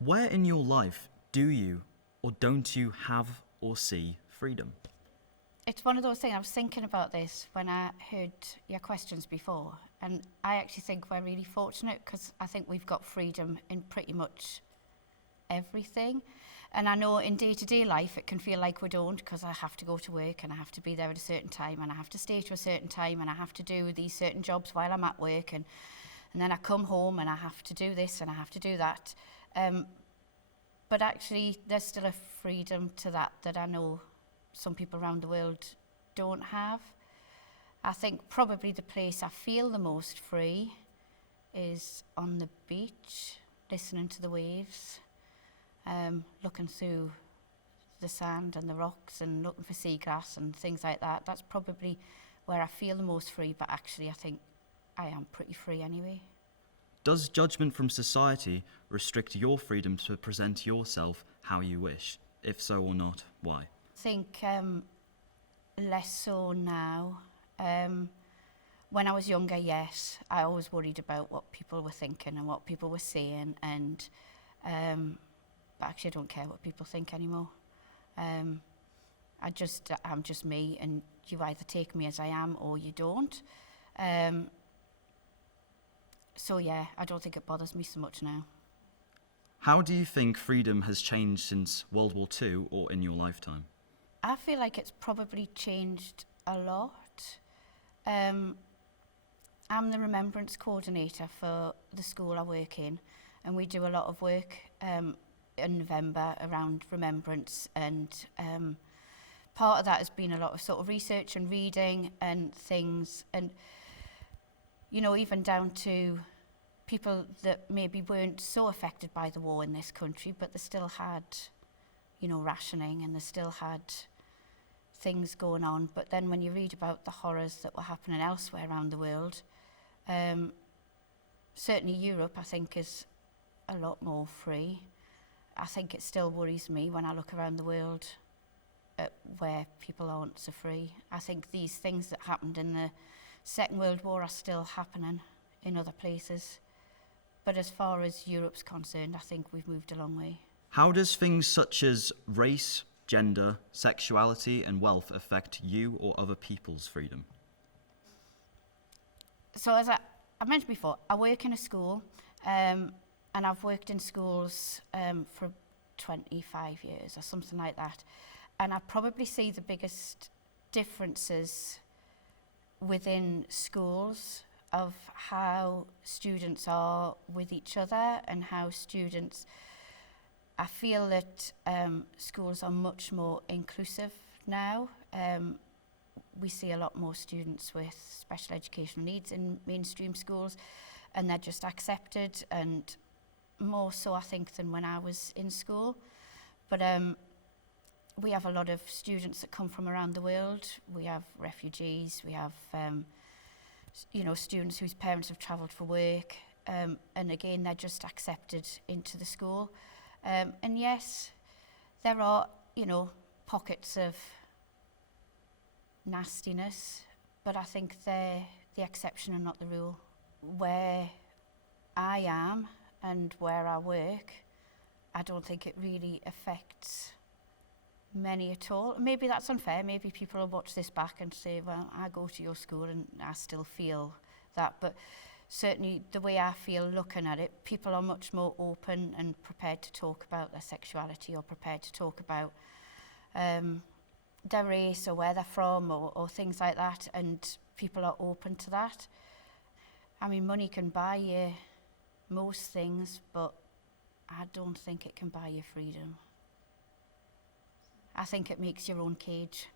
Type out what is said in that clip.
Where in your life do you or don't you have or see freedom? It's one of those things, I was thinking about this when I heard your questions before, and I actually think we're really fortunate because I think we've got freedom in pretty much everything. And I know in day-to-day life it can feel like we don't, because I have to go to work and I have to be there at a certain time and I have to stay to a certain time and I have to do these certain jobs while I'm at work, and then I come home and I have to do this and I have to do that. But actually there's still a freedom to that I know some people around the world don't have. I think probably the place I feel the most free is on the beach, listening to the waves, looking through the sand and the rocks and looking for seagrass and things like that. That's probably where I feel the most free, but actually I think I am pretty free anyway. Does judgment from society restrict your freedom to present yourself how you wish? If so or not, why? I think less so now. When I was younger, yes, I always worried about what people were thinking and what people were saying, and but actually I don't care what people think anymore. I'm just me, and you either take me as I am or you don't. So yeah, I don't think it bothers me so much now. How do you think freedom has changed since World War II or in your lifetime? I feel like it's probably changed a lot. I'm the remembrance coordinator for the school I work in, and we do a lot of work in November around remembrance, and part of that has been a lot of sort of research and reading and things, and you know, even down to people that maybe weren't so affected by the war in this country, but they still had, you know, rationing, and they still had things going on. But then when you read about the horrors that were happening elsewhere around the world, certainly Europe, I think, is a lot more free. I think it still worries me when I look around the world at where people aren't so free. I think these things that happened in the Second World War are still happening in other places. But as far as Europe's concerned, I think we've moved a long way. How does things such as race, gender, sexuality and wealth affect you or other people's freedom? So as I mentioned before, I work in a school, and I've worked in schools for 25 years or something like that. And I probably see the biggest differences within schools of how students are with each other, and how students, I feel that schools are much more inclusive now. We see a lot more students with special educational needs in mainstream schools, and they're just accepted, and more so I think than when I was in school. But we have a lot of students that come from around the world. We have refugees, we have you know, students whose parents have travelled for work, and again they're just accepted into the school. And yes, there are, you know, pockets of nastiness, but I think they're the exception and not the rule. Where I am and where I work, I don't think it really affects many at all. Maybe that's unfair. Maybe people will watch this back and say, well, I go to your school and I still feel that. But certainly the way I feel looking at it, people are much more open and prepared to talk about their sexuality, or prepared to talk about their race or where they're from, or things like that, and people are open to that. I mean, money can buy you most things, but I don't think it can buy you freedom. I think it makes your own cage.